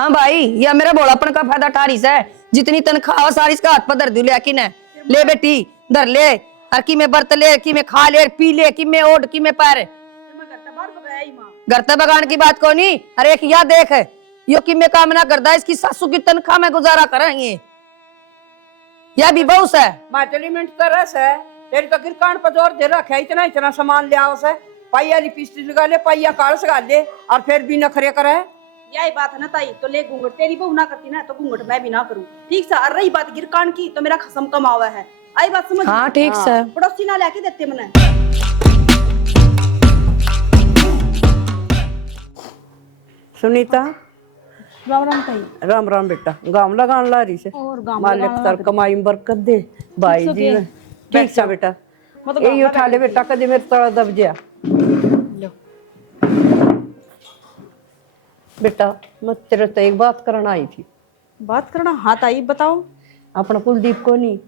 हाँ भाई, यह मेरा भोलापन का फायदा ठारी से जितनी तनख्वाह हो सारी इसका हाथ पर धर दू लेकिन ले बेटी धर ले और की में बर्त ले की में खा ले पी ले की में ओढ़ की में पैर घर तक बगान की बात को नहीं। अरे एक यह देख यो कि मैं काम ना करता इसकी सासू की तनख्वाह में गुजारा करेंगे यह भी बहुत है माचलीमेंट तरस है तेरी तो गिरकान पर जोर दे रखा है इतना इतना सामान ले आओ से पाइया लिपस्टिक लगा ले पाइया कालस लगा ले और फिर भी नखरे करे। यही बात है ना ताई, तो ले घूंघट तेरी बहू ना करती ना तो घूंघट मैं भी ना करूं। ठीक सा। और रही बात गिरकान की तो मेरा खसम कमावा है। आई बात समझ? हाँ ठीक से पड़ोसी ना लेके देते मने। सुनीता राम राम ताई। राम राम बेटा गांव लगान ला रही से और गांव मालिक तर कमाई में बरकत दे भाई जी ने। ठीक सा बेटा ये उठा ले बेटा कदे मेरे तड़ा दब गया। बेटा मैं तेरे से एक बात करना आई थी। बात करना? हाँ ताई बताओ। अपना कुलदीप को नहीं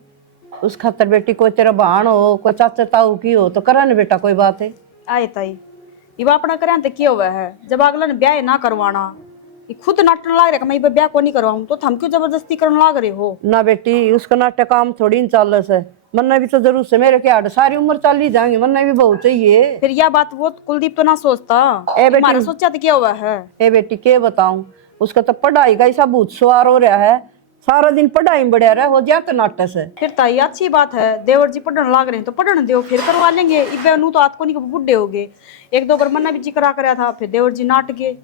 उस खातर बेटी को तेरा बहन हो कोई चाचा ताऊ की हो तो करा ना बेटा कोई बात है। आए ताई ये अपना करे तो क्या हुआ है जब अगला ने ब्याह ना करवाना ये खुद नाटन लाग रहा मैं ब्याह को नहीं करवाऊं तो हम क्यों जबरदस्ती करने लाग रहे हो? ना बेटी उसका नाटक काम थोड़ी न चल है मन्ना भी तो जरूर से मेरे क्या सारी उम्र चल ही जाएंगे मन्ना भी बहुत चाहिए। फिर यह बात वो कुलदीप तो ना सोचता हमारा सोचा तो क्या हुआ है। ए बेटी क्या बताऊं उसका तो पढ़ाई का ऐसा भूत सवार हो रहा है सारा दिन पढ़ाई में बढ़िया रहा हो जाता नाटक से। फिर ताई अच्छी बात है देवर जी पढ़ने लाग रहे हैं तो पढ़ने दो फिर करवा लेंगे इबे नू तो आत को नहीं बुढ़े हो गए। एक दो बार मन्ना भी जिक्र कराया था फिर देवर जी नाट गए।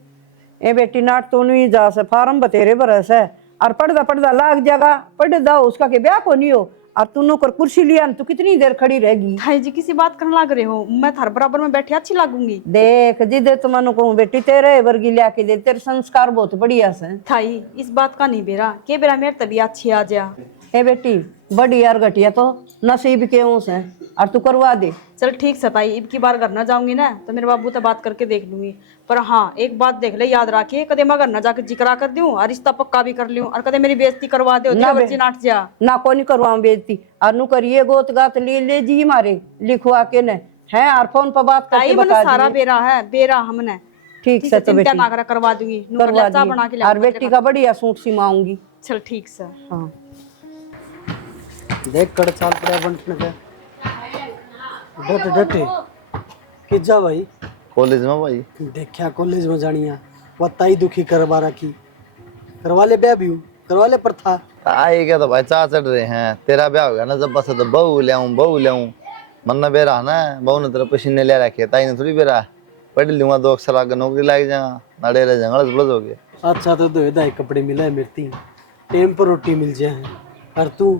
ए बेटी नाट तो नहीं जा से फार्म बतेरे बरस है और पढ़दा पढ़दा लाग जाएगा पढ़ जाओ उसका के ब्याह को नहीं हो और तू नौकर कुर्सी लिया तू कितनी देर खड़ी रहेगी। भाई जी किसी बात करने लग रहे हो मैं थार बराबर में बैठी अच्छी लगूंगी। देख जिदे तुम मनु कहूं बेटी तेरे वर्गी लिया के दे तेरे संस्कार बहुत बढ़िया से। थाई इस बात का नहीं बेरा के बेरा मेरे तबीयत अच्छी आ जा। ए बेटी बड़ी यार घटिया तो नसीब के से और तू करवा दे। चल ठीक से ताई इब की बार घर ना जाऊंगी ना तो मेरे बाबू से बात करके देख लूंगी। पर हाँ एक बात देख ले याद रखिए कदे मैं घर ना जाकर जिक्रा कर दूं और रिश्ता पक्का भी कर लूं और कदे मेरी बेइज्जती करवा दे नाट जा ना को नहीं करवाऊं बेइज्जती और नु करिए गोत गात ले जी मारे लिखवा के न है और फोन पर बात करके बता सारा बेरा है बेरा हमने। ठीक से तो बेटी ना करवा दूंगी बना के और बेटी का बढ़िया सूट सिमाऊंगी। चल ठीक से। हाँ देख कड़ चाल पड़ा बंटने का डटे डटे कि जा भाई कॉलेज में भाई देखा कॉलेज में जानिया बताई दुखी करवा रखी करवा ले ब्याह भी करवा ले पर था आए क्या तो भाई चाह चढ़ रहे हैं तेरा ब्याह हो गया ना जब बस तो बहू ले आऊं मन्ना बेरा ना बहू ने तेरा पसीने ले रखे ताई ने थोड़ी बेरा पढ़ लूंगा 2 अक्षर आगे नौकरी लग जाएगा नड़े रह जाएगा प्लस हो गया। अच्छा तो दो दाई कपड़े मिला है मेरी टाइम पर रोटी मिल जाए और तू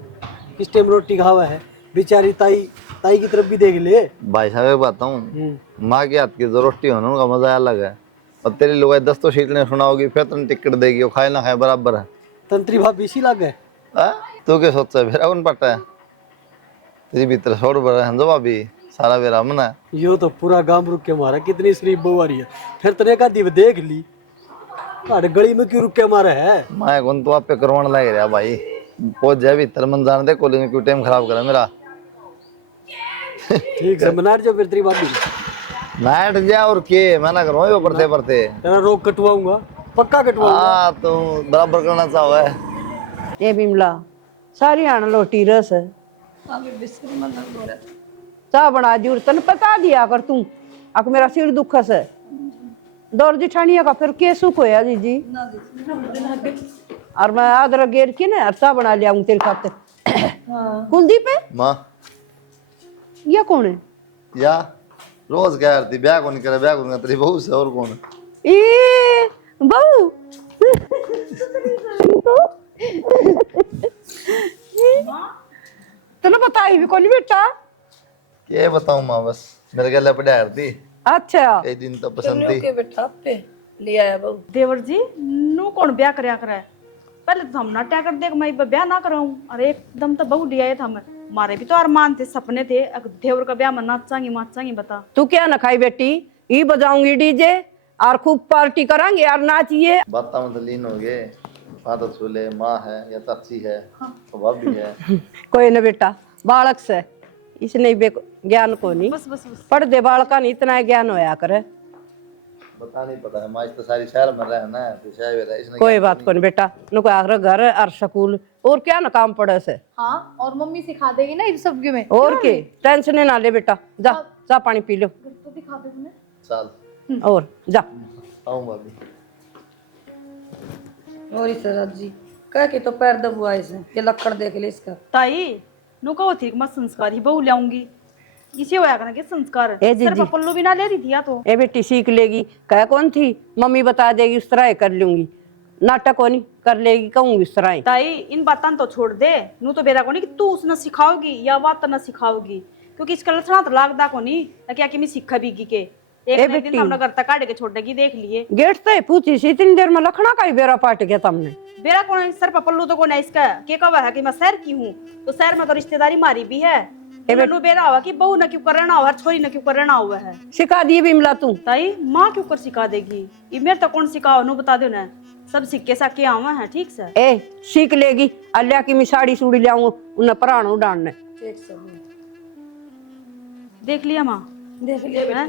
किस टाइम रोटी खावा है बेचारी ताई की तरफ भी देख ले। भाई साहब एक बात हूँ माँ के हाथ की जो रोटी होना उनका मजा अलग है और तेरी लोग 10 तो सीट ने सुनाओगी फिर तुम टिकट देगी वो खाए ना खाए बराबर है। तंत्री भाभी इसी लग है तू क्या सोचा फिर कौन पटा है तेरी भीतर छोड़ पड़ा है जो भाभी सारा बेरा मना यो तो पूरा गांव रुक के मारा कितनी शरीफ बहू आ रही है फिर तने का दिव देख ली अरे गली में क्यों रुक के मारा है मैं कौन तो आप पे करवाने लग रहा भाई पहुंच जाए भीतर मन जाने दे कॉलेज में क्यों टाइम खराब करा मेरा। ठीक है मना जो फिर तेरी भाभी नाइट जा और के मैं ना करूँ वो पढ़ते पढ़ते तेरा रोग कटवाऊंगा पक्का कटवाऊंगा। हाँ तो बराबर करना चाहो है ये बिमला सारी आना लोटी रस है चाह बना जूर तन पता दिया कर तू अक मेरा सिर दुखस है दौड़ जिठानिया का फिर के सुख होया जी और मैं अदरक गेर के ना चाह बना लिया तेरे खातिर। कुलदीप है माँ ये कौन है या रोज कह रही ब्याह कौन करे ब्याह कौन तेरी बहू से और कौन ए बहू तने बताई भी कौन बेटा क्या बताऊं माँ बस मेरे गले पे डाल दी। अच्छा एक दिन तो पसंद थी बेटा पे लिया है बहू। देवर जी नू कौन ब्याह करया करे पहले तो हम नाट्या कर देख मैं ब्याह ना कराऊं और एकदम तो बहू लिया था मैं मारे भी तो अरमान थे सपने थे देवर का ब्याह में नाचांगी बता तू क्या न खाई बेटी ई बजाऊंगी डीजे और खूब पार्टी करांगे और नाचिए बात में तो लीन हो गए फादर छोले माँ है या चाची है तो भाभी है कोई न बेटा बालक से इसने ज्ञान को नहीं बस पढ़ दे बालका नहीं इतना ज्ञान होया करे बता नहीं पता है, माज तो सारी शहर में रहा ना, तो शायद इसने कोई बात को नहीं बेटा, नुको आखिर घर और स्कूल और क्या ना काम पड़े से। हाँ, और मम्मी सिखा देगी ना इन सब में। और के टेंशन ना ले बेटा, जा जा पानी पी लो तो दिखा दे तुम्हें। चल और जा। आऊंगा अभी। और इस राज जी कह के तो पैर दबुआ इसे, ये लक्कड़ देख ले इसका। ताई नु कहो थी मैं संस्कार ही बहू लाऊंगी, इसे होया करना के संस्कार ए दीदी। सिर्फ पल्लू भी ना ले रही थी या तो ए बेटी सीख लेगी, कह कौन थी मम्मी बता देगी उस तरह ही कर लूंगी, नाटक होनी कर लेगी कहूंगी उस तरह ही। ताई इन बातों तो छोड़ दे, नू तो बेरा को नहीं कि तू उसने सिखाओगी या बात ना सिखाओगी, क्योंकि इसका लक्षण तो लागदा को नहीं क्या कि मैं सीखा भी के एक दिन बेटी। हमने घर तक काट के छोड़ेगी देख लिए। गेट से पूछी सी इतनी देर में लखना का ही बेरा पाट गया तुमने। बेरा कौन है सर पल्लू तो कौन है इसका के कहा है कि मैं शहर की हूँ, तो शहर में तो रिश्तेदारी मारी भी है। नू बेरा हुआ कि बहू न क्यों करना हुआ, छोरी न क्यों करना हुआ है। सिखा दिए बिमला तू। ताई माँ क्यों कर सिखा देगी, ये मेरे तो कौन सिखाओ नू बता दो ना, सब सिक्के साके आवा है ठीक से। ए सीख लेगी, अल्लाह की मैं साड़ी सूड़ी ले आऊं उन्हें पराणू डालने। देख लिया माँ, देख लिया हैं?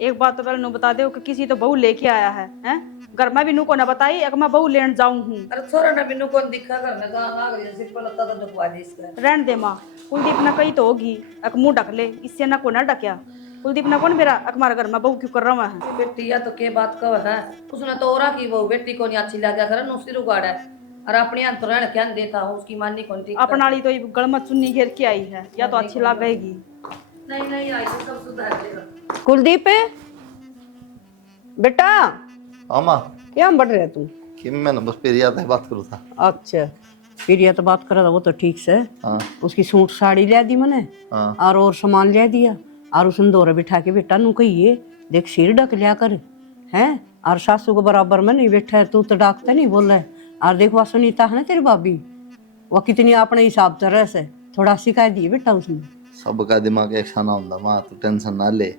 एक बात तो पहले नू बता दो कि किसी तो बहू लेके आया है, हैं? घर में भी नू को ना बताई एक मैं बहू लेने जाऊं हूँ। अरे छोरा ना बिनु कौन दिखा करने का आ गया सिर पर लत्ता तो दबवा दे इसका। रहन दे माँ, कुलदीप ना कही तो होगी एक मुंह ढक ले, इससे ना को ना ढक्या। कुलदीप ना कौन मेरा हमारे घर में बहू क्यों कर रहा है। बेटी या तो के बात कह है, उसने तो औरा की वो बेटी को नहीं अच्छी लगा कर नुसी रुगाड़ा है, और अपने यहाँ तो रहने क्या देता हूँ उसकी माननी कौन थी। अपना वाली तो ये गल में चुन्नी घेर के आई है, या तो अच्छी लगेगी। नहीं नहीं आई तो सब सुधार देगा। कुलदीप बेटा हाँ माँ, क्या बढ़ रहे तू? कि मैंने बस फिर याद है बात करूँ था। अच्छा फिर ये तो बात कर रहा वो तो ठीक से। हाँ उसकी सूट साड़ी ले दी मैंने हाँ और सामान ले दिया, और उसने दौरे बिठा के बेटा नू कहिए देख सिर ढक लिया कर हैं, और सासू को बराबर में नहीं बैठा है, तू तो डाकता नहीं बोल रहा है। और देख वह सुनीता है ना तेरी भाभी, वह कितनी अपने हिसाब से रह से थोड़ा सिखा दिए बेटा उसने। सबका दिमाग एक सा ना होता माँ, तू टेंशन ना ले,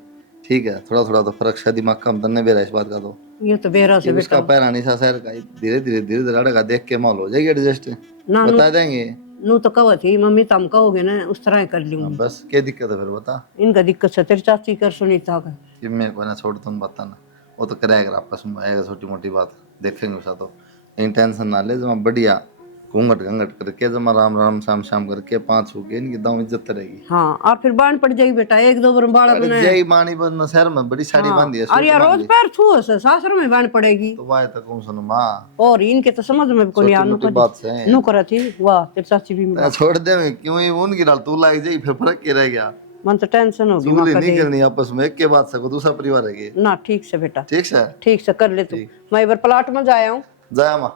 ठीक है? थोड़ा थोड़ा तो फर्क सा दिमाग कम तन्ने बेरा इस बात का तो ये तो बेरा से उसका पैर नहीं सा शहर का, धीरे धीरे धीरे धीरे लड़का देख के माल हो जाएगी एडजस्ट, ना बता देंगे। नू तो कहो थी मम्मी तुम कहोगे ना उस तरह ही कर लूंगी। बस क्या दिक्कत है फिर बता। इनका दिक्कत से तेरी चाची कर सुनीता का। कि मेरे को ना छोड़ तुम बताना, वो तो कराएगा आपस में, आएगा छोटी मोटी बात देखेंगे उसका तो, इन टेंशन ना ले। जमा बढ़िया घूंघट घंघट करके जमा राम राम शाम शाम करके 5 हो गए, इनकी दाव इज्जत रहेगी। हाँ और फिर बांध पड़ जाएगी बेटा, एक दो बार बाड़ा बनाया। जय मानी बन शहर में बड़ी साड़ी बांधी है, और यार रोज पैर छू से सासर में बांध पड़ेगी। तो वाह तक कौन सुनो माँ, और इनके तो समझ में कोई छोटी मोटी बात से नु करा थी। वाह तेरी चाची भी मिला। छोड़ दे मैं क्यों ही उनकी डाल तू लाग जाई, फिर फर्क क्या रह गया। मन तो टेंशन होगी चूली नहीं करनी आपस में, एक के बाद सको दूसरा परिवार है ना। ठीक से बेटा, ठीक से ठीक से कर ले तू। मैं इधर प्लाट में जाया हूँ। जाया माँ।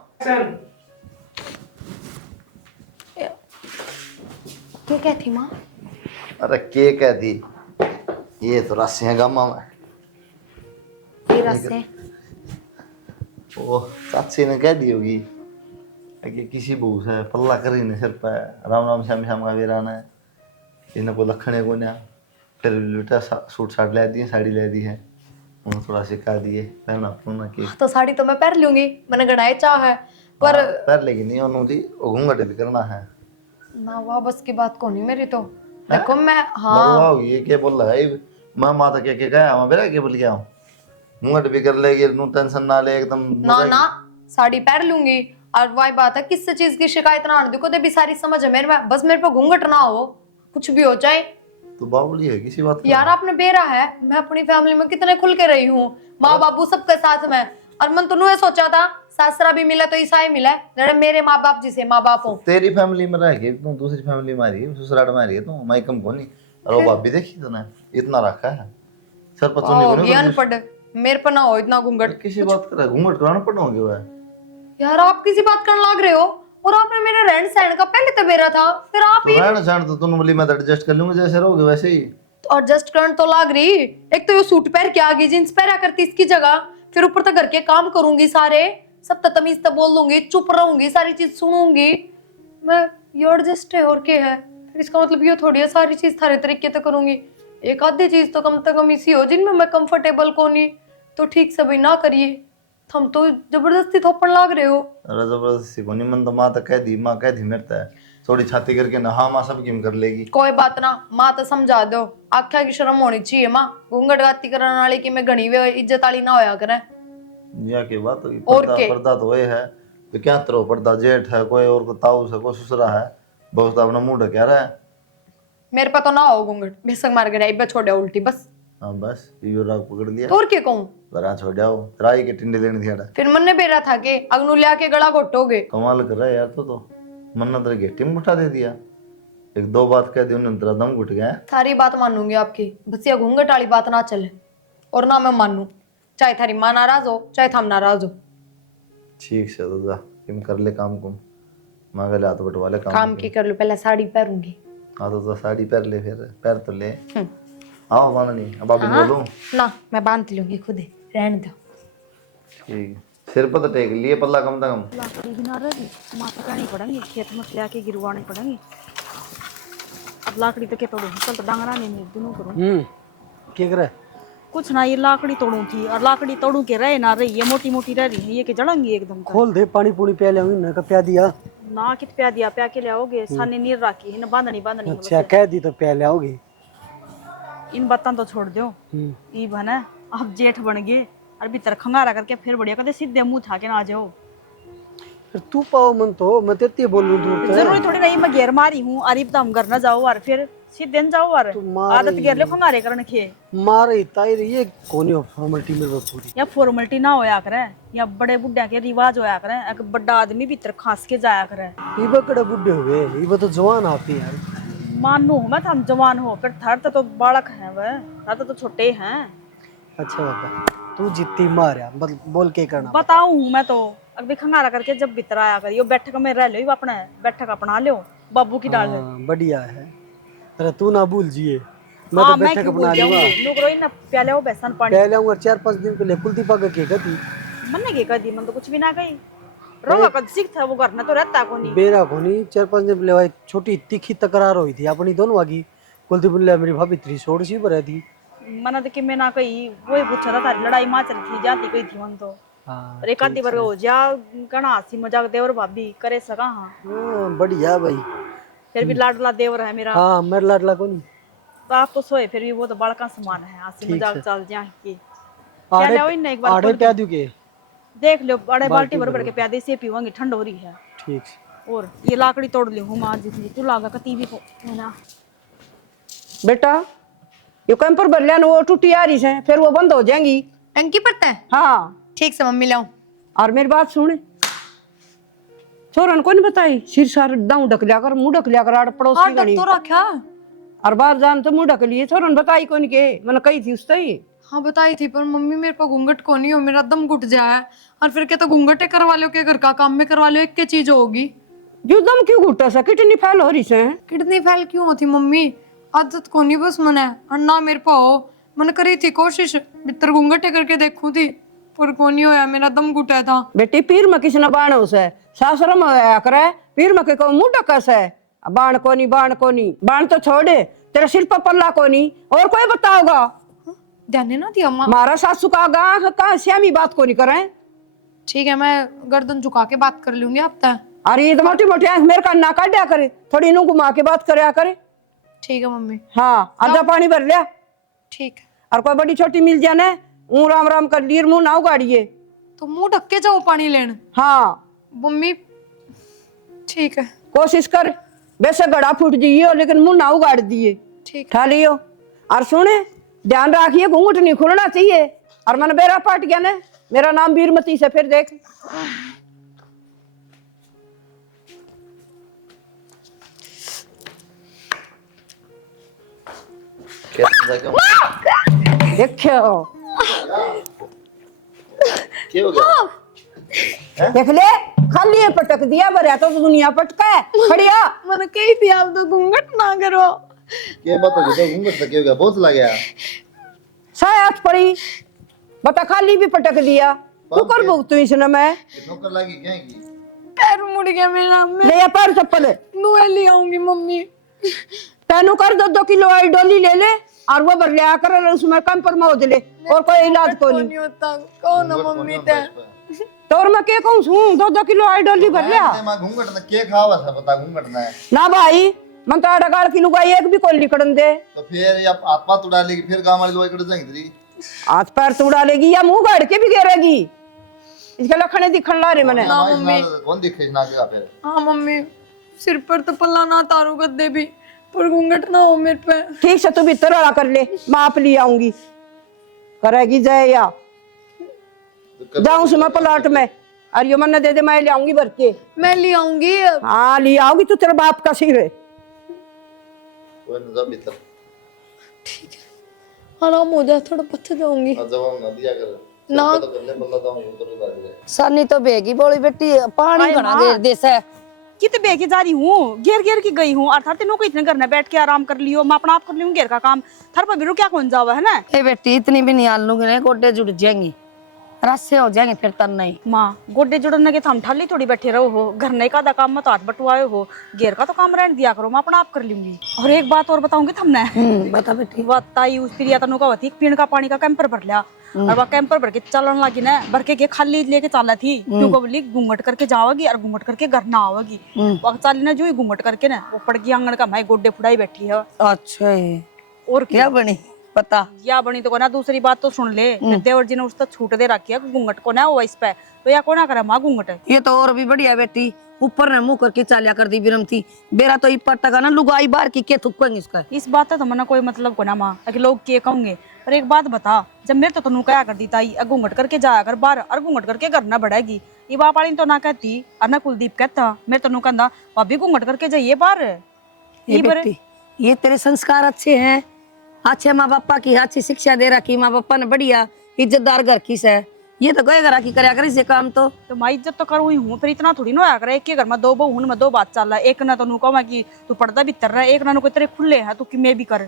क्या क्या थी माँ? अरे के कह दी, ये तो राशियां गामा में से ओ चाची ने कह दी होगी कि किसी बहू से पल्ला करी ने सिर पे राम राम श्याम श्याम का वीराना है, इन्हें को लखने को ना, फिर बेटा सूट साट ले दी, साड़ी ले दी है, उन्हें थोड़ा सिखा दिए पहना पुना की। तो साड़ी तो मैं पहन लूंगी, मैंने गढ़ाई चाह है पर पैर लेगी नहीं उन्होंने घूंघट भी करना है ना, वाह बस की बात को नहीं मेरी तो। देखो मैं हाँ ये क्या बोल रहा है मैं माता क्या क्या गया मैं बेरा क्या बोल गया हूँ, घूंघट भी कर लेगी, नो टेंशन ना ले एकदम ना ना साड़ी पहन लूंगी। और वही बात है किस चीज की शिकायत ना देखो तो भी सारी समझ है मेरे में, बस मेरे पे घूंघट ना हो, कुछ भी हो जाए। तो बाबुली है किसी बात यार आपने बेरा है, मैं अपनी फैमिली में कितने खुल के रही हूँ, माँ बाबू सबके साथ में, और मन तो ये सोचा था सासरा भी मिला तो ईसाई मिला, जरा मेरे माँ बाप जिसे माँ बाप हो। तेरी फैमिली में रह के तू दूसरी फैमिली में आ रही है, ससुराल में आ रही है, तू माई कम को नहीं। और वो भाभी देखी तो ना इतना रखा है सर पता नहीं अनपढ़ मेरे पर ना हो इतना घूंघट। किसी बात कर घूंघट कराना पड़ोगे वो यार आप किसी बात करने लग रहे हो, और आपने मेरे रहन सहन का पहले तो बेरा था, फिर आप तो रहना सहन तो तुम बोली मैं एडजस्ट कर लूंगा जैसे रहोगे वैसे ही। तो एडजस्ट करने तो लग रही, एक तो ये सूट पहन के आ गई, जींस पहना करती इसकी जगह, फिर ऊपर तक घर के काम करूंगी सारे, सब तमीज तो बोल दूंगी, चुप रहूंगी, सारी चीज सुनूंगी मैं, ये एडजस्ट है और क्या है। फिर इसका मतलब ये थोड़ी है सारी चीज थारे तरीके से करूंगी, एक आधी चीज तो कम से कम इसी हो जिनमें मैं कंफर्टेबल को नहीं, तो ठीक से भाई ना करिए, हम तो जबरदस्ती थोपड़ लाग रहे हो। अरे जबरदस्ती को नहीं, मन तो माँ तो कह दी, माँ कह दी मेरे है थोड़ी छाती करके ना, हाँ माँ सब किम कर लेगी। कोई बात ना, माँ तो समझा दो, आख्या की शर्म होनी चाहिए माँ, घूंघट गाती करने वाली की मैं घनी वे इज्जत वाली ना होया करे। या की बात होगी, और पर्दा के? पर्दा तो ये है तो क्या तरो पर्दा, जेठ है कोई और को ताऊ से कोई ससुरा है, बहुत अपना मुंह ढके रहा है। मेरे पे तो ना हो घूंघट, बेसक मार गया इब्बे छोड़े उल्टी बस। हाँ बस यो राग पकड़ लिया, तो और के कहूं? वरा छोड़ जाओ, राई के टिंडे लेने थियाड़ा। फिर मन ने बेरा था के अगनू लिया के गला घोटोगे। कमाल कर रहा है यार, तो मन्ना तेरे गेटी में उठा दे दिया, एक दो बात कह दी उन्होंने, तेरा दम घुट गया है। सारी बात मानूंगी आपकी, बस ये घूंघट वाली बात ना चले और ना मैं मानू, चाहे थारी माँ नाराज हो चाहे थम नाराज हो। ठीक से तो जा तुम कर ले काम कुम, मांगे ले हाथ बटवा ले काम की कर लो, पहले साड़ी पहनूंगी। हाँ तो साड़ी पहन ले, फिर पैर तो ले आओ बांध नहीं, अब आप बोलो। ना मैं बांध लूंगी खुद ही, रहने दो। ठीक, सिर पर तो टेक लिए पल्ला कम से कम। लाकड़ी भी ना रही, माथा करनी पड़ेंगी, खेत में ले आके गिरवानी पड़ेंगी। अब लाकड़ी तो क्या तोड़ू, कल तो डांगरा नहीं दोनों करूँ। क्या कर रहा है? कुछ ना, ये लाकड़ी तोड़ू थी और लाकड़ी तोड़ू के रहे ना रही, ये मोटी मोटी रह रही है, ये के जड़ेंगी एकदम तक। खोल दे, पानी पूनी पिया लिया मैंने, प्या दिया। ना कित प्या दिया, प्या के ले आओगे, सानी नीर राखी है ना, बांधनी बांधनी है अच्छा कह दी तो प्या ले आओगी। बस। इन बातों तो छोड़ दो, ई बना अब जेठ बन गए और भीतर खंगारा करके फिर बढ़िया कहते सीधे मुंह था के ना आ जाओ। फिर तू पाओ मन तो मैं तेते बोलूं दूर से। जरूरी थोड़ी नहीं मैं घेर मारी हूँ, अरे तो हम घर ना जाओ और फिर सीधे न जाओ और आदत घेर ले खंगारे करने के। मारे ताई रे, ये कोनी फॉर्मेलिटी मेरे को पूरी। या फॉर्मेलिटी ना होया करे, या बड़े बुढ़िया के रिवाज होया करे, एक बड़ा आदमी भीतर खास के जाया करे। ये बकड़े बुड्ढे हो गए, ये तो जवान आती यार। मानू मैं हम जवान हो, फिर थर तो बालक है वह, थर तो छोटे हैं। अच्छा बाबा तू जितनी मारा मतलब बोल के करना बताऊं हूँ मैं तो, अभी खंगारा करके जब भीतर आया करियो, बैठक में रह लो अपने, बैठक अपना लो बाबू की डाल। बढ़िया है। अरे तू ना भूल जिए, मैं हाँ तो मैं बैठक क्यों अपना भूल लूंगा। जाऊंगी, लोग रोई ना प्याले हो बेसन पानी। पहले आऊंगा 4-5 दिन पहले कुलती पाग के गती मन ने के कदी, मन तो कुछ भी ना गई, रोगा कद सीख था वो घर में तो रहता को नहीं। बेरा कोनी 4-5 दिन पहले भाई छोटी तीखी तकरार हुई थी अपनी दोनों आगी। कुलती बुल्ले मेरी भाभी 300 सी पर थी। मना तो कि मैं ना कही, वही पूछा था तारी लड़ाई माँ चल थी जाती कही थी मन तो। हाँ और एक आधी बार हो जा कना हंसी मजाक देवर भाभी करे सका। हाँ बढ़िया भाई, फिर भी लाडला देवर है मेरा। हाँ मेरा लाडला कोनी। तो आप तो सोए, फिर भी वो तो बड़का समान है, हंसी मजाक चल जाए की। आड़े क्या ना एक बार आड़े प्या दूं के देख लो, बड़े बाल्टी भर भर के प्यादे से पीवांगी, ठंड हो रही है। ठीक। और ये लाकड़ी तोड़ ली हूँ माँ जितनी तू लागा कती भी को ना। बेटा ये कैंपर भर लिया ना, वो टूटी आ रही है, फिर वो बंद हो जाएंगी। टंकी पड़ता है? हाँ ठीक से मम्मी लाऊं। और मेरी बात सुने, छोरन को नहीं बताई, सिर सार दाऊ ढक लिया कर, मुंह ढक लिया कर, आड़ पड़ोस हाँ की डक गणी तो रखा। और बाहर जान तो मुंह ढक लिए, छोरन बताई कौन के, मैंने कही थी उससे ही। हाँ बताई थी, पर मम्मी मेरे को घूंघट को नहीं हो, मेरा दम घुट जाए और फिर क्या तो घूंघटे करवा लो, क्या घर का काम में करवा लो, एक के चीज होगी। जो दम क्यों घुटा सा, कितनी फैल हो रही है। कितनी फैल क्यों होती मम्मी, आदत को नहीं बस मने, और ना मेरे को हो। मन करी थी कोशिश भीतर घूंघटे करके देखूं थी, पर को नहीं होया, मेरा दम घुटा था। बेटी पीर में किसी ने बाण उसे सासरम होया करे, पीर में के मुंह ढकस है, बाण कोनी बाण कोनी, बाण तो छोड़े, तेरा सिर पर पल्ला कोनी, और कोई बताओगा? ध्यान नहीं ना दिया अम्मा। मारा सासू का गा कहा श्यामी बात को नहीं करें। ठीक है, मैं गर्दन झुका के बात कर लूंगी अब तक। अरे ये तो मोटी मोटी आंख मेरे का ना काटा करे, थोड़ी नू घुमा के बात करया करे। ठीक है मम्मी। हाँ आधा पानी भर लिया, ठीक है। और कोई बड़ी छोटी मिल जाने ऊ राम राम कर लीर, मुंह ना उगाड़िए। तो मुंह ढक के जाओ पानी लेने। हाँ मम्मी ठीक है। कोशिश कर, वैसे गड़ा फूट जाइए लेकिन मुंह ना उगाड़ दिए। ठीक खा लियो, और सुने ध्यान रखिए घूंघट नहीं खुलना चाहिए। और मन बेरा पाट गया ना, मेरा नाम वीरमती से, फिर देख। देखो क्या हो गया? देख ले, खाली पटक दिया, बरिया तो दुनिया पटका है। खड़िया मैंने कही थी आप तो घूंघट ना करो। क्या बात हो गई? तो घूंघट से क्या हो गया? बहुत लग गया। साथ पड़ी बता, खाली भी पटक दिया, तू कर भुगतू इसने। मैं नौकर लगी क्या की? पैर मुड़ गया मेरा, मैं ले पैर चप्पल नुए ले आऊंगी मम्मी। तेनू कर 2-2 किलो आई डोली ले ले, और वो भर लिया कर, उसमें कम पर मौज ले, और कोई इलाज को नहीं होता। कौन है मम्मी ते? तो और मैं क्या कहूँ छू, 2-2 किलो आई डोली भर लिया मैं घूंघट ने के खावा था पता घूंघट ने ना भाई। मन तो आड़ा गाड़ की लुगाई एक भी कोई निकड़न दे, तो फिर ये हाथ पाथ उड़ा लेगी, फिर गांव वाली लोग इकट्ठे जाएंगे तेरी। हाथ पैर तो उड़ा लेगी या मुंह गाड़ के भी गिरेगी। इसके लखने दिखण ला रे मने। कौन दिखे ना क्या फिर? हाँ मम्मी, सिर पर तो पल्ला ना तारू गद्दे भी, पर घूंघट ना हो मेरे पे। ठीक से तू भीतर वाला कर ले, माप ले आऊंगी। करेगी जय या जाऊं सुमा प्लाट में, और यो मन दे दे, मैं ले आऊंगी भर के। मैं ले आऊंगी। हाँ ले आओगी, तू तेरे बाप का सिर है। कोई न जा भीतर। आराम हो जाए थोड़ा, पत्थर जाऊंगी जवाब ना दिया कर ना। तो बल्ले बल्ला दाऊं उधर ही भाग जाए। सानी तो बेगी बोली बेटी, पानी अरे घना माँ। घेर देस है। कितने बेगी जा रही हूँ, घेर घेर की गई हूँ, अर्थात तेनों को इतने घर में बैठ के आराम कर लियो, मैं अपना आप कर लियूँ घेर का काम। थर पर भी क्या कौन जावा है ना। ए बेटी इतनी भी नहीं आलूंगी ना, गोड्डे जुड़ जाएंगी, रस्से हो जाएंगे फिर तन नहीं। माँ गोड्डे जुड़ने के थम ठाली थोड़ी बैठे रहो हो, घर नहीं का काम में तो हाथ बटुआए हो, घेर का तो काम रहने दिया करो, मैं अपना आप कर लूंगी। और एक बात और बताऊंगी थमने। बता बेटी। बताई उस प्रिया तनु का होती पीने का पानी का कैंपर भर लिया, और वह कैंपर भर के चलन लगी ना, भर के खाली लेके चला थी, क्योंकि बोली घूंघट करके जाओगी और घूंघट करके घर ना आओगी। वह चाली ना जो ही घूंघट करके ना, वो पड़ गई आंगन का, मैं गोड्डे फुड़ाई बैठी है। अच्छा है, और क्या बनी पता? या बनी तो को ना, दूसरी बात तो सुन ले, देवर जी ने उस तक छूट दे रखी है घूंघट को ना, वो इस पे तो या को ना करे माँ घूंघट। ये तो और भी बढ़िया बेटी, ऊपर ने मुंह करके चालिया कर दी बिरम थी, बेरा तो इपर तक ना लुगाई बार की के थुक्केंगे इसका। इस बात का तो मना कोई मतलब को ना माँ, कि लोग के कहोगे। पर एक बात बता, जब मेरे तो तनु क्या कर दी ताई, घूंघट करके जाया कर बाहर, और घूंघट करके घर ना बढ़ेगी। ये बाप वाली तो ना कहती, और ना कुलदीप कहता, मेरे तनु कहता भाभी घूंघट करके जाइए बाहर। ये बेटी, ये तेरे संस्कार अच्छे हैं, अच्छे माँ बापा की अच्छी शिक्षा दे रखी, माँ बापा ने बढ़िया इज्जतदार घर की से, ये तो गए घर की करया कर इसे काम तो मैं इज्जत तो करूँ ही हूँ, फिर इतना थोड़ी ना होया करे। एक के घर में दो बहू में दो बात चल रहा है, एक ना तो कहूँ मैं कि तू पर्दा भीतर रहा, एक ना कोई तेरे खुले है तो कि मैं भी कर।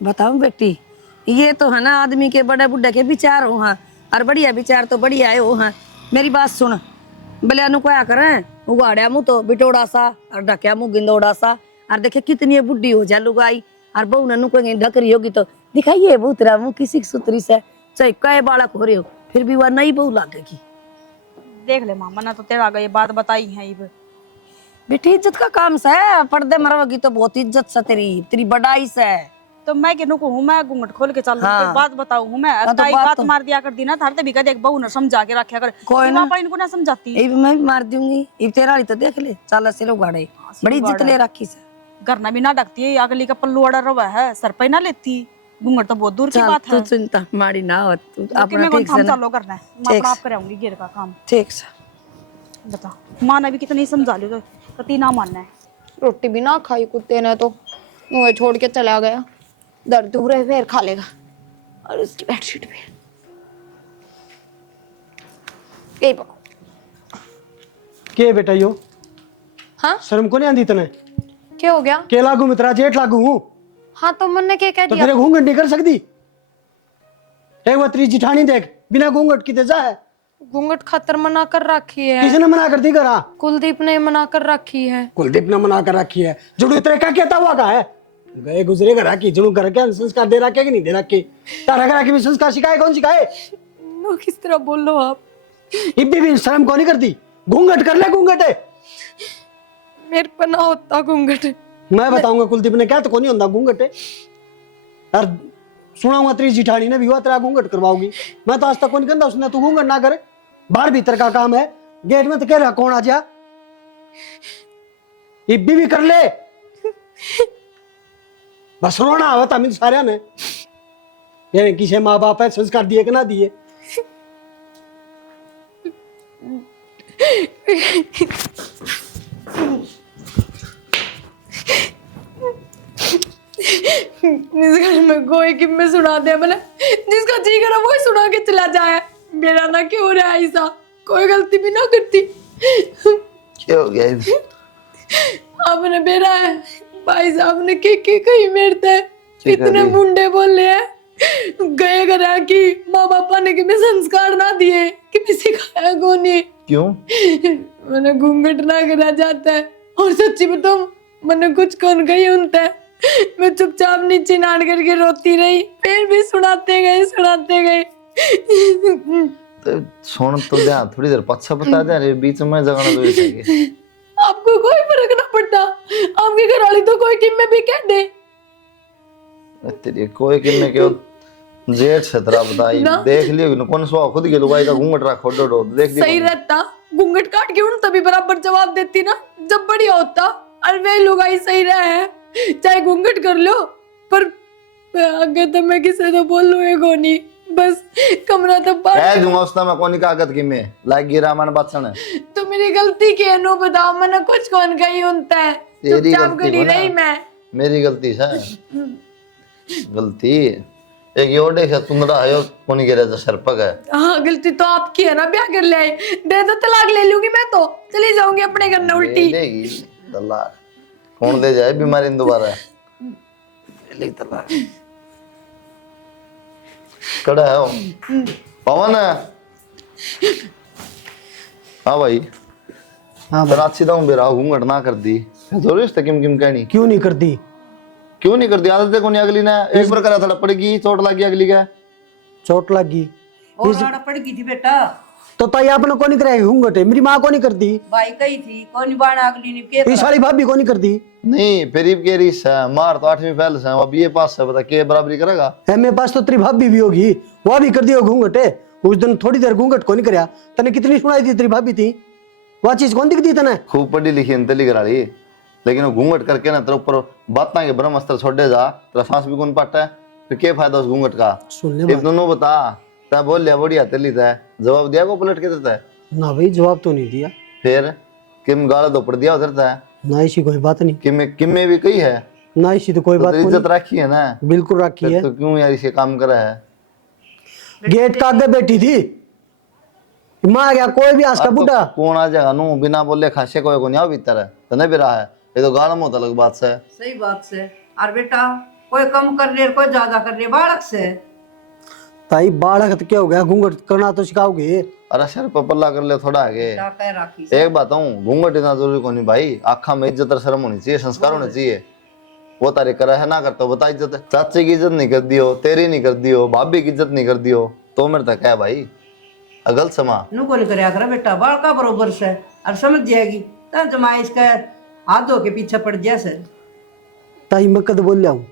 बताऊं बेटी, ये तो है ना आदमी के बड़े बुढ़े के विचार हो हाँ, और बढ़िया विचार तो बढ़िया है हो हाँ। मेरी बात सुन, भले अनु क्या करें, उगाड़िया मुँह तो बिटोड़ा सा और ढकिया मुँह गिंदोड़ा सा, और देखे कितनी बुढ़ी हो जा लुगाई, और बहू ननु को ढकरी होगी तो दिखाइए बहुतरा मुँह किसी सुतरी से, चाहे कई बालक हो रहे हो, फिर भी वह नई बहू लागेगी। देख ले मामा ना तो तेरा आगे ये बात बताई है। ये बेटी इज्जत का काम से है, पर्दे मरवागी तो बहुत इज्जत से तेरी तेरी बड़ाई से। तो मैं किन्नू को हूँ, मैं घूंघट खोल के चल रही हूँ, हाँ। फिर बात बताऊ हूँ मैं। तो ताई बात बात तो- मार दिया कर दी ना, थारते भी कह देख बहू ने समझा के रखा कर, कोई ना। पापा इनको ना समझाती। ये भी मैं भी मार दूंगी, ये तेरा वाली तो देख ले, चाला से लोग गाड़े बड़ी इज्जत ले रखी से। घर ना भी ना ढकती है, अगली का पल्लू अड़ा रवा है, सर पे ना लेती, घूंघट तो बहुत दूर की चल बात तू है। चिंता मारी ना हो, तू लेकिन अपना मैं कौन ठीक से थाम ना, चालो करना है, मैं ठीक अपना आप से। कराऊंगी घेर का काम। ठीक से। बता माँ ने भी कितनी समझा लियो, तो कति ना मानना है। रोटी भी ना खाई कुत्ते ने तो, मुँह छोड़ के चला गया। दर्द दूर है फिर खा लेगा। और उसकी बेडशीट पे यही पकड़ो। के बेटा यो हाँ शर्म को नहीं आंदी तने? क्या हो गया? के लागू मैं तेरा जेठ लागू हूँ, हाँ तो मैंने क्या कह तो दिया? तेरे घूंघट नहीं कर सकती? एक बार तेरी जिठानी देख, बिना घूंघट की जा है। घूंघट खातर मना कर रखी है, किसी ने मना कर दी करा? कुलदीप ने मना कर रखी है। कुलदीप ने मना कर रखी है, जुड़ू तेरे का कहता हुआ का है? गए गुजरे घर की जुड़ू घर के संस्कार दे रखे कि नहीं दे रखे? तारा घर की भी संस्कार सिखाए, कौन सिखाए? नो किस तरह बोल लो आप? इब्बी भी शर्म को नहीं करती? घूंघट कर ले, घूंघट है। मेरे पर ना होता घूंघट। मैं बताऊंगा कुलदीप ने क्या, तो कौन नहीं होता घूंघट है। यार सुनाऊंगा तेरी जिठानी ने भी हुआ तेरा घूंघट करवाओगी। मैं तो आज तक कौन कहता उसने तू घूंघट ना करे, बाहर भीतर का काम है, गेट में तो कह रहा कौन आ जा। इब्बी भी कर ले, बस रोना आवा था मिल सारे ने, ये किसे माँ बाप है संस्कार दिए कि ना दिए। इस घर में कोई कि मैं सुना दे, मैंने जिसका जी करा वो सुना के चला जाए। मेरा ना क्यों रहा ऐसा, कोई गलती भी ना करती। क्या हो गया इधर? आपने बेरा है भाई साहब ने के कहीं मेरता है, इतने मुंडे बोले हैं गए करा कि माँ बापा ने कि मैं संस्कार ना दिए कि मैं सिखाया को नहीं। क्यों? मैंने घूंघट ना करा जाता है, और सच्ची बताऊं मैंने कुछ कौन गई उनते, मैं चुपचाप नीचे नाड़ करके रोती रही, फिर भी सुनाते गए। तो सुन तो जा, थोड़ी देर पच्छा बता दे, अरे बीच में जगह ना दो चाहिए। आपको कोई फर्क ना पड़ता, आपकी घरवाली तो कोई किम में भी कह दे। तेरी कोई किन्ने क्यों जेठ से तेरा बताई देख लियो न कौन सो खुद के लुगाई का घूंघट रखो डो देख लियो सही रहता घूंघट काट के उन तभी बराबर जवाब देती ना जब बढ़िया होता। और वे लुगाई सही रहे चाहे घूंघट कर लो पर आगे तो मैं किसे तो बोल लूँ एगो नहीं बस कमरा तो कह पार दूंगा उसने मैं कोनी कागज की में लाइक गिरा मन बात है तो मेरी गलती के नो बताओ मैंने कुछ कौन कही होता है तेरी चुपचाप गलती खड़ी हो ना। रही मैं मेरी गलती है गलती एक योडे से तुंदरा है कोनी गिरा जो सरपक है हाँ गलती तो आपकी है ना ब्याह कर ले दे दो तलाक ले लूंगी मैं तो चली जाऊंगी अपने घर न उल्टी लेगी तलाक कौन दे जाए बीमारी दोबारा ले तलाक कड़ा है वो पवन है हाँ भाई हाँ पर अच्छी तो बेरा घूंघट ना कर दी जरूरी है किम किम कहनी क्यों नहीं करती? क्यों नहीं कर दी आदत देखो नहीं अगली ने एक बार करा था पड़ेगी चोट लगी अगली का चोट लगी और राड़ा पड़ गई थी बेटा तो ताई आपने को नहीं कराई घूंघट है, मेरी माँ को नहीं करती, भाई कही थी कौन बाणा अगली ने के ये सारी भाभी को नहीं करती नहीं फिर के रीस है मार तो 8वीं फेल से अब ये पास है बता के बराबरी करेगा है मेरे पास तो तेरी भाभी भी होगी, वह भी कर दी हो घूंघट है। उस दिन थोड़ी देर घूंघट को नहीं कराया, तने कितनी सुनाई थी तेरी भाभी थी, वह चीज कौन दिखती तने? खूब पढ़ी लिखी अंतली करा ली लेकिन वो घूंघट करके ना तेरे ऊपर बातें के ब्रह्म अस्त्र छोड़े जा तेरा सांस भी कौन पाटा है फिर क्या फायदा उस घूंघट का? सुन ले ये दोनों बता तय बोल लिया बढ़िया तेली तय जवाब दिया को पलट के देता है ना भाई जवाब तो नहीं दिया, फिर किम गाला दोपड़ दिया उधर तय ना ऐसी कोई बात नहीं, किम में भी कही है ना ऐसी तो कोई तो बात तेरी नहीं, इज्जत रखी है ना बिल्कुल रखी फिर है। तो क्यों यार इसे काम करा है गेट का आगे बैठी थी, माँ आ गया कोई भी आस्का अब तो बूढ़ा कौन आ जाएगा नू बिना बोले खासे कोई को नहीं आओ भीतर है तो नहीं भी रहा है ये तो गाल में होता अलग बात से सही बात से और बेटा कोई कम कर ले कोई ज्यादा कर ले बालक से ताई बालक तो क्या हो गया, घूंघट करना तो सिखाओगे। अरे सर पर पल्ला कर ले थोड़ा आगे क्या कह राखी एक बात हूँ घूंघट इतना जरूरी को नहीं भाई आखा में इज्जत और शर्म होनी चाहिए संस्कार होने चाहिए वो तारी करा है ना करता बता इज्जत है चाची की इज्जत नहीं कर दियो तेरी नहीं कर दियो भाभी की इज्जत नहीं कर दियो तो मेरे तक है भाई अगल समा नु को नहीं करया कर बेटा बालका बरोबर से और समझ जाएगी तब जमा इसका हाथ धो के पीछे पड़ गया से ताई मैं कद बोल रहा हूँ,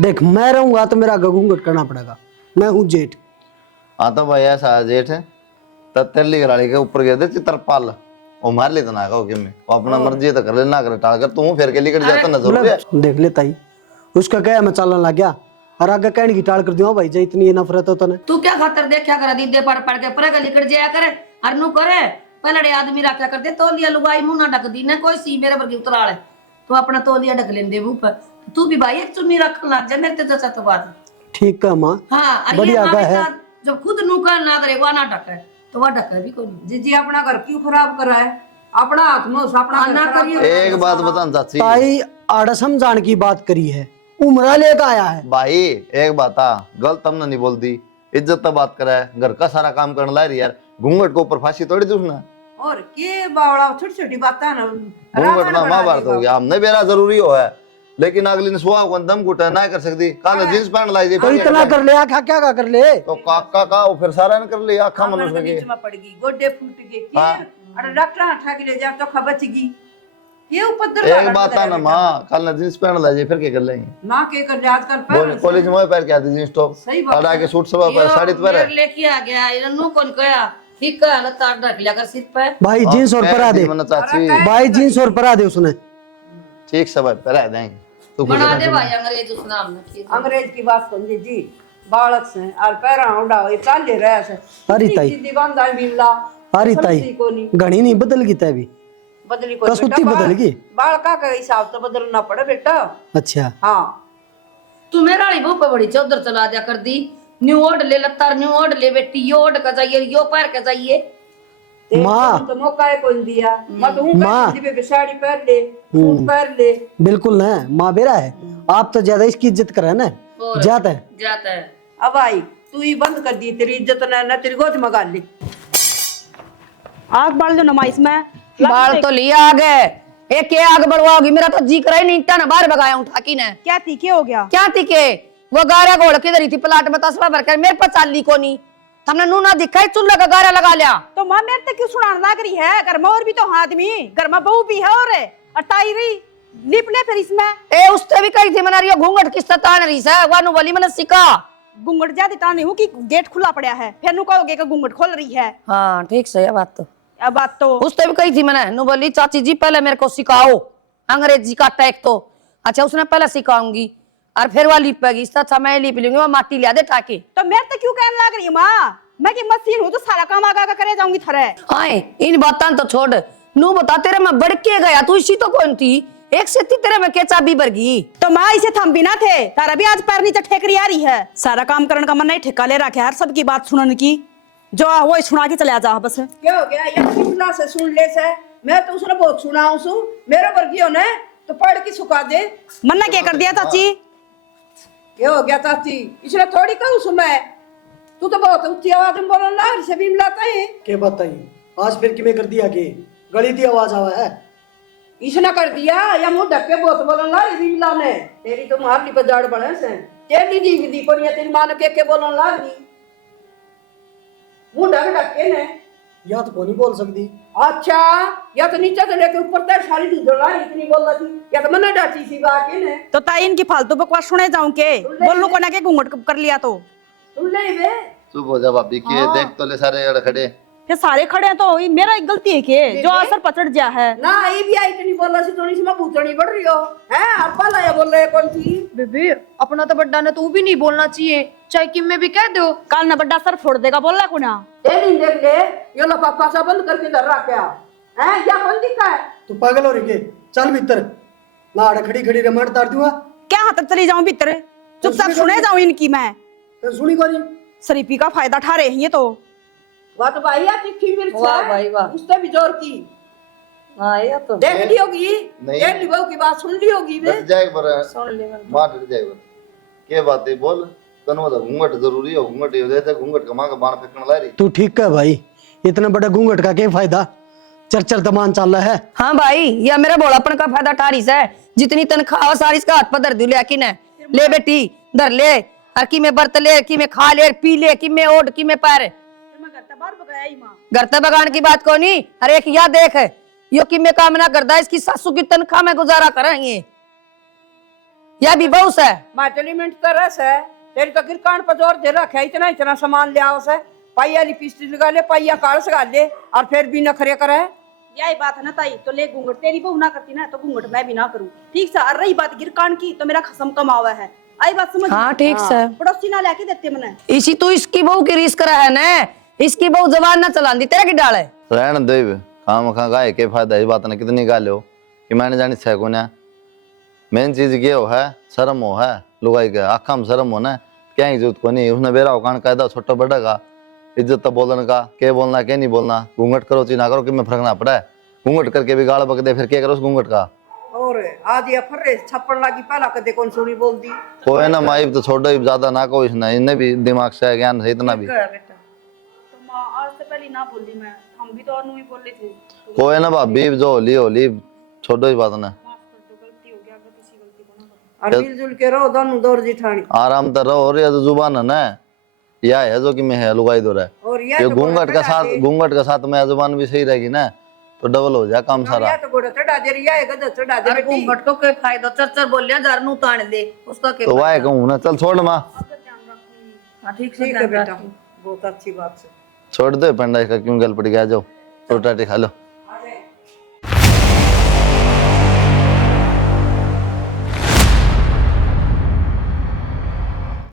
देख मैं रहूंगा तो मेरा घूंघट करना पड़ेगा, मैं हूँ जेठ। हाँ तो भाई ऐसा है जेठ है तब तेली गराड़ी के ऊपर गए थे चित्रपाल वो मार लेता ना कहो कि मैं वो अपना मर्जी तो कर ले ना करे टाल कर तू फिर के लिकट जाता ना जरूर है देख ले ताई उसका क्या मैं चालन लग गया और आगे कहने की टाल कर दियो भाई जे इतनी नफरत हो तो ने तू क्या खातर देखा कर दीदे पढ़ पढ़ के परे गली कर जाया करे और नु करे पहले आदमी रखा करते तौलिया लुगाई मुंह ना ढक दी ना कोई सी मेरे वर्गी उतराल है तू अपना तौलिया ढक लेंदे मुंह पर तू भी भाई एक चुन्नी रख लग जा मेरे ते जैसा तो बात ठीक है माँ, हाँ और ये बढ़िया माँ का है। बेटा जब खुद नु कर ना करे वो ना ढके तो वह ढके भी कोई नहीं जीजी अपना घर क्यों खराब करा है अपना हाथ में अपना घर ना खराब करिए। करा है। एक बात बता चाची ताई आड़सम जान की बात करी है, उमरा लेकर आया है। भाई एक बात आ गलत हमने नहीं बोल दी इज्जत तो बात करा है घर का सारा काम करने ला रही यार घूंघट को ऊपर फांसी तोड़ी दी उसने और के बावड़ा छोटी छोटी बातें ना घूंघट ना महाभारत हो गया हमने बेरा जरूरी हो है लेकिन अगली ने सुहा को दम घुटा ना कर सकती काले जींस पहन लाई तो इतना कर ले आखा क्या कर ले, तो काका का वो फिर सारा ने कर लिया आखा मनुष्य के बीच में पड़ गई गोडे फूट गए के हाँ। अरे डॉक्टर उठा के ले जा तो खबर गई ये उपद्रव एक वाला बात बता है ना रहा माँ कल ने जींस पहन लाई फिर क्या कर लेंगे ना के कर आजकल बोल कॉलेज में पहन के आती जींस टॉप सही बात और आके सूट सलवार पर साड़ी तो पहने लेके आ गया ये नु कौन कया ठीक है ना तार ढक लिया कर सिर पे भाई जींस और परा दे, मन चाची भाई जींस और परा दे उसने। ठीक सब है पहरा देंगे तू खुश बना रह। दे भाई अंग्रेज उस नाम ने अंग्रेज की बात समझे जी बालक से और पैरा उड़ा ये चाल ले रहा है अरे ताई। सीधी बांधा मिलला अरे समझी ताई को नहीं घनी नहीं बदल गई तय भी, बदली को कसौटी बदल गई। बालका का हिसाब तो बदलना पड़े बेटा अच्छा हाँ तू मेरा ही भूख बड़ी चौधर चला दिया कर दी न्यू ओड ले लत्तार न्यू ओड ले बेटी यो ओड का चाहिए यो पैर का चाहिए माँ। तो मौका है कौन दिया मत हूँ माँ। पे साड़ी पहन ले सूट पहन ले बिल्कुल न माँ बेरा है, आप तो ज्यादा इसकी इज्जत करे ना ज्यादा है। जाता है अब आई तू ही बंद कर दी तेरी इज्जत ना तेरी गोद में गाल ली आग बाल दो नमा इसमें बाल तो लिया आगे एक के आग बढ़वाओगी मेरा तो जी करा ही नहीं इतना ना बाहर भगाया उठा की ने क्या तीखे हो गया क्या तिके वो गारा घोड़ के धरी थी प्लाट में तस्वा भर कर मेरे पर चाली को नहीं हमने नू ना दिखा चूल्हा का गारा लगा लिया तो माँ मेरे तक क्यों सुनाने लग रही है घर में और भी तो आदमी घर में बहू भी है और अटाई रही लिप ले फिर इसमें ए उससे भी कही थी मना रही घूंघट किस तान रही है वानु वाली मैंने सिखा घूंघट ज्यादा टाणी हूँ कि गेट खुला पड़ा है, फिर नु कहोगे कि घूंघट खोल रही है। हाँ ठीक से है बात तो। अब बात तो उस टाइम कही थी मैंने, नु बोली चाची जी पहले मेरे को सिखाओ अंग्रेजी का टैग तो। अच्छा उसने पहले सिखाऊंगी और फिर वह लिपेगी, इससे अच्छा मैं लिप लूंगी, वह माटी लिया दे टाके। तो मैं तो क्यों कहने लग रही हूँ माँ, मैं की मशीन हूँ तो सारा काम आगा करे जाऊंगी थरे। आए इन बातां तो छोड़, नु बता तेरे में बढ़ के गया तू, इसी तो कौन थी एक से थी तेरे में के चाबी भरगी। तो माँ इसे थम भी ना थे, तारा भी आज पैर नीचे ठेकरी आ रही है। सारा काम करने का मन नहीं, ठेका ले रखा है हर सबकी बात सुनने की, जो वो सुना के चला जा बस। क्या हो गया ये कितना से सुन ले से, मैं तो उसने बहुत सुनाऊं सु, मेरे वर्गियों ने तो पढ़ के सुखा दे। मन्ना क्या कर दिया चाची? क्या हो गया चाची, इसने थोड़ी कहूं सु मैं, तू तो बहुत ऊंची आवाज में बोलने लग से भी मिलाता है। के बताइए आज फिर किमें कर दिया के गली थी आवाज आवा है। इसने कर दिया या मुंह ढक के बहुत बोलने लग भी मिला ने, तेरी तो मारली पर जाड़ बने से, तेरी दी दी पर ये तेरी मां ने के बोलने लग गई, मुंह ढक ढक के ने। या तो कोई नहीं बोल सकती। अच्छा या तो नीचे से लेके ऊपर तक सारी दूध रहा इतनी बोल रही थी, या तो मना डांटी सी बात के ने। तो ताई इनकी फालतू बकवास सुने जाऊं के, बोलू को ना के घूंघट कर लिया तो सुन ले वे चुप हो जा भाभी के देख तो ले सारे अड़ खड़े। फिर सारे खड़े हैं तो ये मेरा एक गलती है के जो असर पचड़ जा है ना, ये भी आई इतनी बोल रही थोड़ी सी मैं पूछनी पड़ रही हो है, आप वाला ये बोल रहे कौन थी? बेबी अपना तो बड्डा ने तू भी नहीं बोलना चाहिए, चाहे किम में भी कह दो। काल ना बड्डा सर फोड़ देगा बोला को ना। तेरी देख ले ये लो पापा सा बंद करके धर रहा क्या है, या कौन दिखा है? तू पागल हो रही के, चल भीतर ना अड़ खड़ी खड़ी रमण तार दूंगा। क्या हाथ चली जाऊं भीतर, चुपचाप सुने जाऊं इनकी मैं। तो सुनी कौन? शरीफी का फायदा ठा रहे हैं ये तो। वाह तो भाई या तीखी मिर्च वाह है भाई वाह। उससे भी जोर की हाँ ये तो देख ली होगी, नहीं। देख ली बहू की बात सुन ली होगी वे। डट जाए पर सुन ले मैंने। मार डट जाए पर के बात है बोल, तनु तो घूंघट जरूरी है, घूंघट ये देते घूंघट का मां का बाण फेंकने ला रही। तू ठीक है भाई, इतना बड़ा घूंघट का क्या फायदा, चरचर दमान चल रहा है। हाँ भाई यह मेरा भोलापन का फायदा टारिस है, जितनी तनख्वाह हो सारी इसका हाथ पर धर दू लेकिन है। ले बेटी धर ले, और की में बर्त ले, की में खा ले, पी ले, की में ओढ़, की में पैर। घर तक बगान की बात को नहीं, हर एक या देख यो कि मैं काम ना करता, इसकी सासू की तनख्वाह में गुजारा करेंगे, यह भी बहुत है। माचली मिनट तरस है, तेरी तो गिरकान पर जोर दे रखा है, इतना इतना सामान ले आओ से, पाइया लिपस्टिक लगा ले, पाइया कालस लगा ले, और फिर भी नखरे करे। यही बात है ना ताई, तो ले घूंघट तेरी बहू ना करती ना तो घूंघट मैं भी ना करूं, ठीक से। और रही बात गिरकान की तो मेरा खसम कमावा है, आई बात समझ? हाँ ठीक से। पड़ोसी ना लेके देते मने। इसी तू इसकी बहू की रीस करा है ना, इसकी बहू जबान ना चलांदी, तेरे की डाल है। रहन दे काम खा गाय के फायदा इस बात ने कितनी गाल हो कि मैंने जानी छे को ना। मेन चीज ये हो है शर्म हो है, लुगाई के आखा में शर्म हो ना, क्या इज्जत को नहीं उसने बेरा कान कायदा छोटा बड़ा का इज्जत तो बोलन का, के बोलना के नहीं बोलना, घूंघट करो ची ना करो कि मैं फर्क ना पड़ा है, घूंघट करके भी गाल बक दे फिर क्या करो उस घूंघट का। और आज ये फर्रे छप्पड़ लागी पहला कदे कौन सुनी बोल दी कोई ना माई तो छोड़ो ही ज्यादा ना को इसने, इन्हें भी दिमाग से ज्ञान है इतना भी। तो माँ आज से पहले ना बोली मैं, हम भी तो और नहीं बोल रहे थे। कोई ना भाभी जो होली छोड़ो ही बात ना, माफ कर दो, गलती हो गया, अगर किसी गलती को ना करो। और मिलजुल के रहो दोनों दौर जिठानी। आराम तो रहो, और ये तो जुबान है ना, या है जो कि मैं है लुगाई दो रहा है, और ये घूंघट का साथ में जुबान भी सही रहेगी ना तो डबल हो जाए काम सारा। तो गोड़ा चढ़ा दे रही है, गधा चढ़ा दे अरे बेटी। घूंघट को कोई फायदा, चरचर बोलिया जर नू तान दे उसका के तो वाह कहूँ ना, चल छोड़ माँ, हाँ ठीक ठीक है बेटा, बहुत अच्छी बात से। छोड़ दे पंडा इसका क्यों गल पड़ गया, जाओ रोटी खा लो।